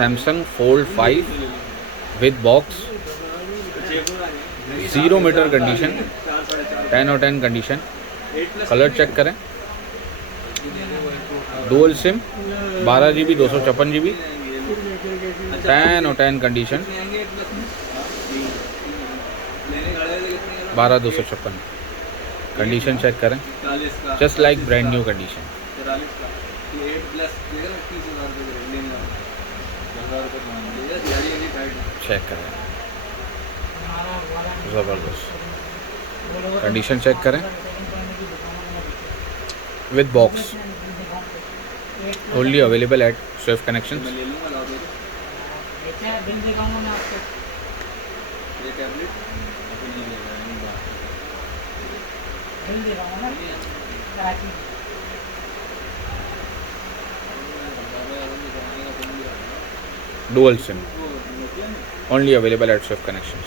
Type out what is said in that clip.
Samsung Fold 5 with box, 0 meter condition, 10/10 condition. Colour check करें, dual SIM, 12 GB 256 GB, 10/10 condition, 12/256 condition check करें, just like brand new condition. Check करें, ज़बरदस्त condition check करें, with box, only available at Swift connection. Dual SIM, only available at Swift connection.